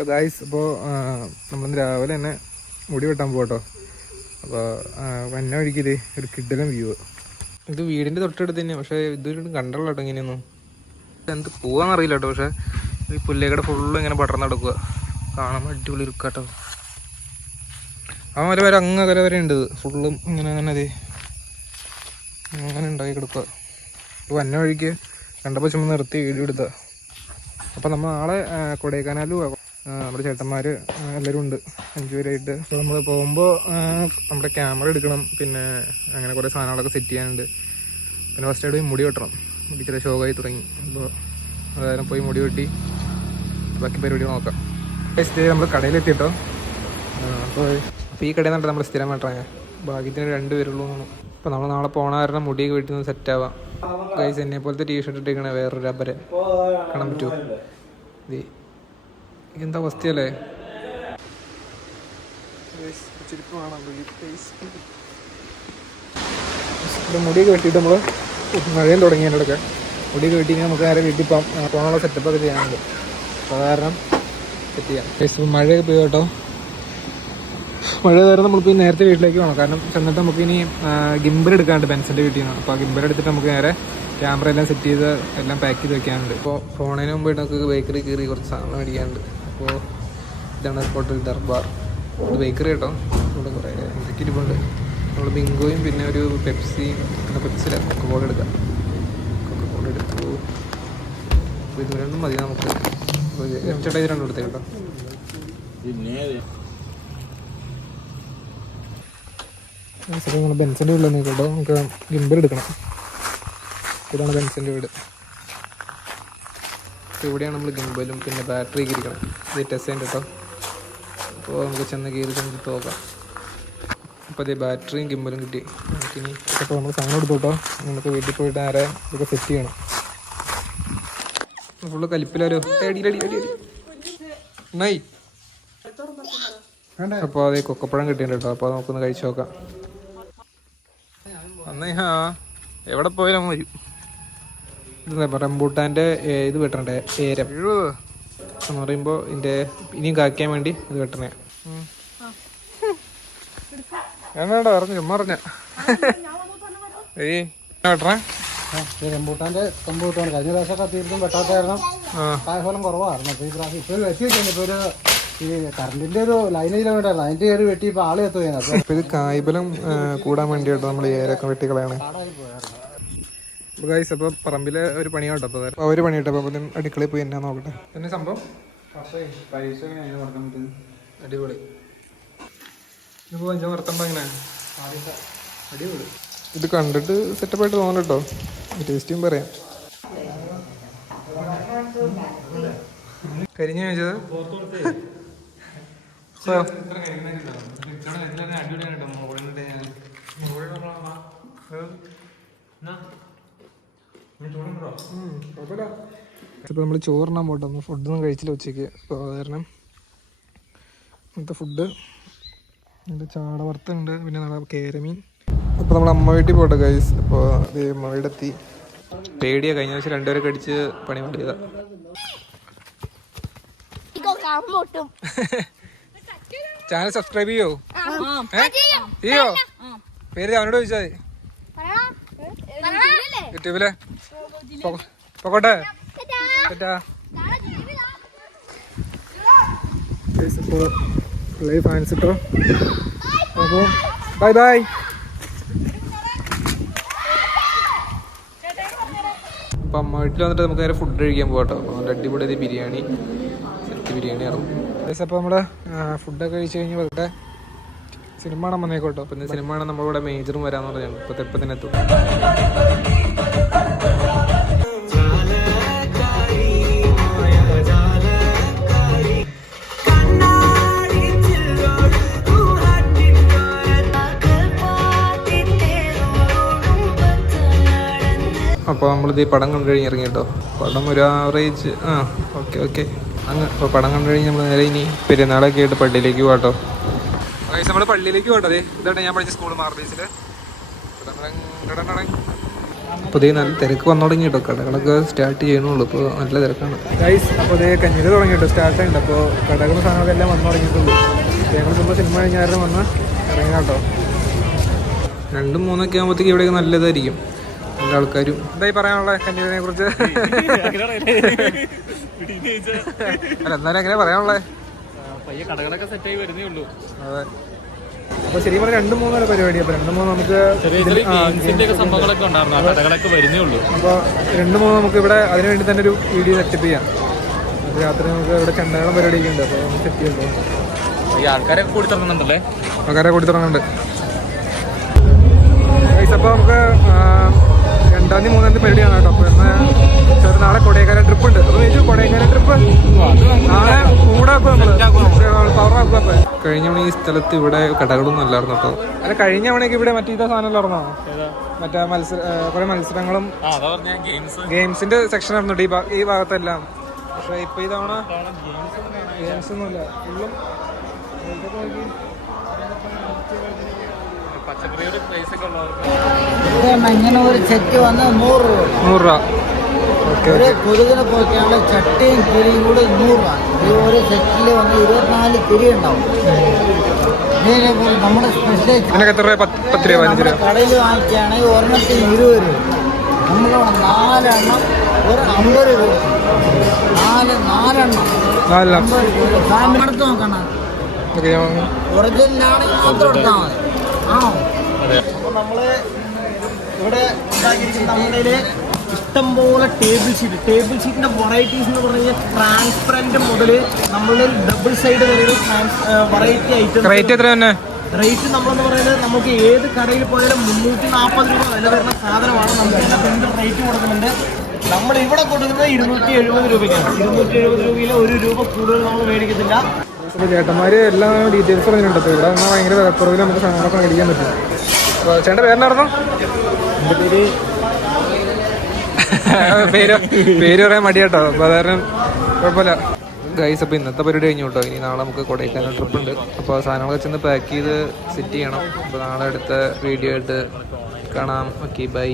Hello guys. അപ്പോൾ നമ്മളിന്ന് രാവിലെ തന്നെ മുടി വെട്ടാൻ പോകട്ടോ. അപ്പോൾ വന്ന വഴിക്ക് ഇത് ഒരു കിഡിലും വ്യൂ. ഇത് വീടിൻ്റെ തൊട്ടടുത്ത് തന്നെയാണ്, പക്ഷേ ഇതൊരു കണ്ടല്ലോ കേട്ടോ. ഇങ്ങനെയൊന്നും എന്ത് പോവാന്നറിയില്ല കേട്ടോ. പക്ഷേ ഈ പുല്ലേക്കടെ ഫുള്ള് ഇങ്ങനെ പടർന്ന് നടക്കുക, കാണാൻ അടിപൊളി ഇരിക്കാട്ടോ. ആ മല വരെ അങ്ങ് കര വരെ ഉണ്ട്, ഫുള്ളും ഇങ്ങനെ അങ്ങനെ അതെ അങ്ങനെ ഉണ്ടാക്കി കിടക്കുക. അപ്പോൾ വന്ന വഴിക്ക് കണ്ടപ്പോൾ ചുമ്മാ നിർത്തി വീഡിയോ എടുത്ത. അപ്പോൾ നമ്മൾ നാളെ കൊടൈക്കനാലും നമ്മുടെ ചേട്ടന്മാർ എല്ലാവരും ഉണ്ട്, 5 പേരായിട്ട്. അപ്പോൾ നമ്മൾ പോകുമ്പോൾ നമ്മുടെ ക്യാമറ എടുക്കണം, പിന്നെ അങ്ങനെ കുറേ സാധനങ്ങളൊക്കെ സെറ്റ് ചെയ്യാനുണ്ട്. പിന്നെ ഫസ്റ്റ് ആയിട്ട് മുടി വെട്ടണം, മുടി ചില ഷോകായി തുടങ്ങി. അപ്പോൾ അതായത് പോയി മുടി വെട്ടി ബാക്കി പരിപാടി നോക്കാം. നമ്മൾ കടയിലെത്തിയിട്ടോ. അപ്പോൾ ഈ കടയിൽ നിന്നിട്ട് നമ്മൾ സ്ഥിരം വെട്ടാൻ ഭാഗ്യത്തിന് 2 പേരുള്ളൂ എന്നാണ്. അപ്പോൾ നമ്മൾ നാളെ പോണ കാരണം മുടിയൊക്കെ വെട്ടി സെറ്റാവാം. ഗൈസ് എന്നെ പോലത്തെ ടീഷർട്ട് ഇട്ടിരിക്കണേ വേറൊരു അപ്പരെ കാണാൻ പറ്റുമോ? എന്താ അവസ്ഥയല്ലേ? മുടിയൊക്കെ വെട്ടിയിട്ട് നമ്മൾ മഴയും തുടങ്ങി. എൻ്റെ ഇടയ്ക്ക് മുടിയൊക്കെ വെട്ടി നമുക്ക് നേരെ വീട്ടിൽ പോകാനുള്ള സെറ്റപ്പൊക്കെ ചെയ്യാനുണ്ട്. അപ്പോൾ കാരണം സെറ്റ് ചെയ്യാം. മഴയൊക്കെ പോയി കേട്ടോ. മഴ കാരണം നമ്മളിപ്പോൾ നേരത്തെ വീട്ടിലേക്ക് പോകണം. കാരണം ചെന്നിട്ട് നമുക്കിനി ഗിംബർ എടുക്കാനുണ്ട് ബെൻസിൻ്റെ വീട്ടിൽ നിന്ന്. അപ്പോൾ ഗിംബർ എടുത്തിട്ട് നമുക്ക് നേരെ ക്യാമറ എല്ലാം സെറ്റ് ചെയ്ത് എല്ലാം പാക്ക് ചെയ്ത് വെക്കാനുണ്ട്. ഇപ്പോൾ ഫോണിന് മുമ്പായിട്ട് നമുക്ക് ബേക്കറി കയറി കുറച്ച് സാധനം മേടിക്കാനുണ്ട്. അപ്പോൾ ഇതാണ് ഹോട്ടൽ ദർബാർ. ഇത് ബേക്കറി കേട്ടോ. ഇവിടെ കുറേ എന്തൊക്കെ ഇരിപ്പുണ്ട്. നമ്മൾ ബിങ്കോയും പിന്നെ ഒരു പെപ്സിയും, പിന്നെ പെപ്സിയില്ല കൊക്കക്കോള എടുക്കാം. കൊക്കക്കോള എടുത്തു. അപ്പോൾ ഇത് 2 മതി നമുക്ക്. ചേട്ടാ ഇത് 2 എടുത്തേ കേട്ടോ. നമ്മൾ ബെൻസിൻ്റെ വീട്ടിൽ നിൽക്കട്ടോ. നമുക്ക് ഗിംബർ എടുക്കണം. ഇതാണ് ബെൻസിൻ്റെ വീട്. ഇവിടെയാണ് നമ്മൾ ഗിംബലും പിന്നെ ബാറ്ററി ഇരിക്കണം. ഇത് ടെസ്സേൻ്റെ കേട്ടോ. അപ്പോൾ നമുക്ക് ചെന്നിട്ട് നോക്കാം. അപ്പോൾ അതേ ബാറ്ററിയും ഗിംബലും കിട്ടി നമുക്കിനി. അപ്പോൾ നമ്മൾ സാധനം എടുത്തു കേട്ടോ. നമുക്ക് വീട്ടിൽ പോയിട്ട് നേരെ ഇതൊക്കെ സെറ്റ് ചെയ്യണം. ഫുള്ള് കലിപ്പിലൊരു നൈ. അപ്പോൾ അതേ കൊക്കപ്പഴം കിട്ടിയിട്ടുണ്ട് കേട്ടോ. അപ്പോൾ നമുക്കൊന്ന് കഴിച്ചു നോക്കാം. അന്നേ എവിടെ പോയാലും വരും. റംബൂട്ടാൻ്റെ ഇത് വെട്ടണ്ടേ ഏരം എന്ന് പറയുമ്പോൾ ഇതിൻ്റെ ഇനിയും കായ്ക്കാൻ വേണ്ടി ഇത് വെട്ടണേ. വേണ്ട പറഞ്ഞു ചുമ്മാ പറഞ്ഞ വെട്ടണേ. റംബൂട്ടാന്റെ കമ്പ് കിട്ടുവാണ്. കഴിഞ്ഞ പ്രാവശ്യമൊക്കെ തീർത്തും വെട്ടാത്തായിരുന്നു, കായഫലം കുറവായിരുന്നു. അപ്പോൾ ഈ പ്രാവശ്യം ഇപ്പോൾ വെട്ടി വെച്ചു. ഇപ്പോൾ ഈ കറണ്ടിന്റെ ഒരു ലൈനിൽ വേണ്ടായിരുന്നു, അതിന്റെ ഒരു വെട്ടി ഇപ്പോൾ ആള് എത്തുകയാണ്. അപ്പോൾ ഇത് കായ്ഫലം കൂടാൻ വേണ്ടിയിട്ട് നമ്മൾ ഏരൊക്കെ വെട്ടിക്കളയാണ്. ഗൈസ് അപ്പോൾ പറമ്പിലെ ഒരു പണിയാട്ടോ. അപ്പോൾ ഒരു പണിയിട്ടോ. അപ്പോൾ അടുക്കളയിൽ പോയി എന്നാ നോക്കട്ടെ. പിന്നെ സംഭവം അടിപൊളി. ഇപ്പോൾ 5 വറുത്തുമ്പോൾ എങ്ങനെ അടിപൊളി. ഇത് കണ്ടിട്ട് സെറ്റപ്പായിട്ട് തോന്നുന്നു കേട്ടോ. ടേസ്റ്റിയും പറയാം. കരിഞ്ഞു ചോദിച്ചത് ഇപ്പോൾ നമ്മൾ ചോറിനാൻ പോട്ടോ. ഫുഡൊന്നും കഴിച്ചില്ല ഉച്ചയ്ക്ക്. അപ്പോൾ അത് കാരണം ഇന്നത്തെ ഫുഡ് ചാട വറുത്തുണ്ട്, പിന്നെ നാളെ കേരമീൻ. അപ്പോൾ നമ്മൾ അമ്മ വീട്ടിൽ പോട്ടെ ഗൈസ്. അപ്പോൾ അത് അമ്മ വീടെത്തി. പേടിയാണ്, കഴിഞ്ഞ പ്രാവശ്യം 2 പേരെ കടിച്ച് പണി പറ്റിയതാ. ചാനൽ സബ്സ്ക്രൈബ് ചെയ്യോ? ചെയ്യോ? പേര് അവനോട് ചോദിച്ചാൽ യൂട്യൂബിലെ പൊക്കോട്ടെ. ഫാൻസ് ഇട്ടോ. അപ്പോൾ ബൈ ബൈ. അപ്പം അമ്മ വീട്ടിൽ വന്നിട്ട് നമുക്ക് നേരെ ഫുഡ് കഴിക്കാൻ പോകട്ടോ. അപ്പോൾ നല്ല അടിപൊളി ബിരിയാണി, സെറ്റ് ബിരിയാണി ആയിരുന്നു. അപ്പോൾ നമ്മുടെ ഫുഡൊക്കെ കഴിച്ച് കഴിഞ്ഞ് വെറുതെ സിനിമ കാണാൻ വന്നേക്കോട്ടോ. അപ്പം സിനിമ കാണാൻ നമ്മളിവിടെ മേജറും വരാമെന്ന് പറഞ്ഞാണ്. ഇപ്പോൾ തെപ്പത്തിനെത്തും. അപ്പോൾ നമ്മളിത് പടം കണ്ടു കഴിഞ്ഞ് ഇറങ്ങി കേട്ടോ. പടം ഒരു ആവറേജ് ഓക്കെ അങ്ങ്. അപ്പോൾ പടം കണ്ടു കഴിഞ്ഞ് നമ്മൾ നേരെ ഇനി പെരുന്നാളൊക്കെ ആയിട്ട് പള്ളിയിലേക്ക് പോകാട്ടോ. നമ്മൾ പള്ളിയിലേക്ക് പോകട്ടെ. ഇതാണ് ഞാൻ പഠിച്ച സ്കൂൾ മാർബീസിൽ. അപ്പോൾ ഇതേ നല്ല തിരക്ക് വന്നു തുടങ്ങി കേട്ടോ. കടകളൊക്കെ സ്റ്റാർട്ട് ചെയ്യണുള്ളൂ. ഇപ്പോൾ നല്ല തിരക്കാണ് ഗൈസ്. അപ്പോൾ ഇതേ കഞ്ഞിൽ തുടങ്ങി കേട്ടോ, സ്റ്റാർട്ടുണ്ട്. അപ്പോൾ കടകളും സാധനങ്ങളൊക്കെ എല്ലാം വന്നു തുടങ്ങിയിട്ടുള്ളൂ. ഞങ്ങൾ മുമ്പ് സിനിമ കഴിഞ്ഞാലും വന്ന് ഇറങ്ങാം കേട്ടോ. 2-3 ആകുമ്പോഴത്തേക്ക് ഇവിടെയൊക്കെ നല്ലതായിരിക്കും. എല്ലാ ആൾക്കാരും എന്തായി പറയാനുള്ള കഞ്ഞിനെ കുറിച്ച്? അല്ല എന്നാലും എങ്ങനെ പറയാനുള്ളത്? കടകളൊക്കെ സെറ്റായി വരുന്നേ ഉള്ളൂ. അതെ. അപ്പോൾ ശരിക്കും പറഞ്ഞാൽ 2-3 പരിപാടി. അപ്പോൾ 2-3 നമുക്ക് സംഭവങ്ങളൊക്കെ ഉണ്ടായിരുന്നു. കടകളൊക്കെ വരുന്നേ ഉള്ളൂ. അപ്പോൾ 2-3 നമുക്ക് ഇവിടെ അതിന് വേണ്ടി തന്നെ ഒരു വീഡിയോ സെറ്റപ്പ് ചെയ്യാം. അത് രാത്രി നമുക്ക് ഇവിടെ ചെണ്ടകളും പരിപാടിയൊക്കെ ഉണ്ട്. അപ്പോൾ നമുക്ക് സെറ്റ് ചെയ്യണ്ടോ. ഈ ആൾക്കാരൊക്കെ കൂടി തുടങ്ങുന്നുണ്ടല്ലേ? ആൾക്കാരെ കൂടി തുടങ്ങുന്നുണ്ട്. അപ്പോൾ നമുക്ക് 2-ാം തീയതി 3-ാം തീയതി പരിപാടിയാണ് കേട്ടോ. അപ്പോൾ ഇന്ന് നാളെ കൊടൈക്കനാൽ ട്രിപ്പ് ഉണ്ട്. അപ്പോൾ ചോദിച്ചു കൊടൈക്കനാൽ ട്രിപ്പ് നാളെ കൂടെ പവർ ആക്കുക. അപ്പോൾ കഴിഞ്ഞ തവണ ഈ സ്ഥലത്ത് ഇവിടെ കടകളൊന്നും അല്ലായിരുന്നു കേട്ടോ. അല്ല കഴിഞ്ഞ തവണയൊക്കെ ഇവിടെ മറ്റേ സാധനം ഇറങ്ങോ, മറ്റേ കുറെ മത്സരങ്ങളും ഗെയിംസിന്റെ സെക്ഷൻ ആയിരുന്നു ഈ ഭാഗത്തെല്ലാം. പക്ഷെ ഇപ്പൊ ഈ തവണ ഗെയിംസ് ഒന്നുമില്ല. ഫുള്ളും ഇങ്ങനെ ഒരു സെറ്റ് വന്ന് 100 രൂപ. ഒരു കൊതുകിനെ പോയിക്കാനുള്ള ചട്ടിയും കിരിയും കൂടെ 100 രൂപ. ഈ ഒരു സെറ്റിൽ വന്ന് 24 കിരി ഉണ്ടാവും. നമ്മുടെ സ്പെഷ്യൽ കടയിൽ വാങ്ങിക്കുകയാണെങ്കിൽ ഒരെണ്ണത്തിന് 20 രൂപ. നമ്മളിവിടെ 4 എണ്ണം ഒരു 50 രൂപ. 4 എണ്ണം 50 രൂപ. ഫാമിലി എടുത്ത് നോക്കണം. ഒറിജിനലാണെങ്കിൽ മാത്രം എടുത്താൽ മതി. ആണോ? അപ്പോൾ നമ്മള് ഇവിടെ ഉണ്ടാക്കിയിരിക്കുന്ന ഇഷ്ടംപോലെ ടേബിൾ ഷീറ്റിന്റെ വെറൈറ്റീസ് എന്ന് പറഞ്ഞാൽ ട്രാൻസ്പെറന്റ് മുതൽ നമ്മളുടെ ഡബിൾ സൈഡ് വരെയുള്ള വെറൈറ്റി ഐറ്റം. റേറ്റ് നമ്മളെന്ന് പറയുന്നത് നമുക്ക് ഏത് കടയിൽ പോയാലും 340 രൂപ വില വരുന്ന സാധനമാണ്. നമുക്ക് ഇതിന്റെ റേറ്റ് കൊടുക്കുന്നുണ്ട്. നമ്മൾ ഇവിടെ കൊടുക്കുന്നത് 270 രൂപയ്ക്കാണ്. 270 രൂപയിൽ 1 രൂപ കൂടുതൽ നമ്മൾ മേടിക്കത്തില്ല. അപ്പോൾ ചേട്ടന്മാർ എല്ലാം ഡീറ്റെയിൽസ് പറഞ്ഞിട്ടുണ്ട്. അപ്പോൾ ഇവിടെ വന്നാൽ ഭയങ്കര വിലക്കുറവിൽ നമുക്ക് സാധനങ്ങളൊക്കെ മേടിക്കാൻ പറ്റും. അപ്പോൾ ചേട്ടൻ്റെ പേരെന്നായിരുന്നു? എൻ്റെ പേര് പറയാൻ മടിയാട്ടോ. അപ്പോൾ അതാരണം കുഴപ്പമില്ല ഗൈസ്. അപ്പോൾ ഇന്നത്തെ പരിപാടി കഴിഞ്ഞു കേട്ടോ. ഇനി നാളെ നമുക്ക് കൊടൈക്കനാൽ ട്രിപ്പ് ഉണ്ട്. അപ്പോൾ സാധനങ്ങളൊക്കെ ചെന്ന് പാക്ക് ചെയ്ത് സെറ്റ് ചെയ്യണം. അപ്പോൾ നാളെ അടുത്ത വീഡിയോ ആയിട്ട് കാണാം. Okay, by.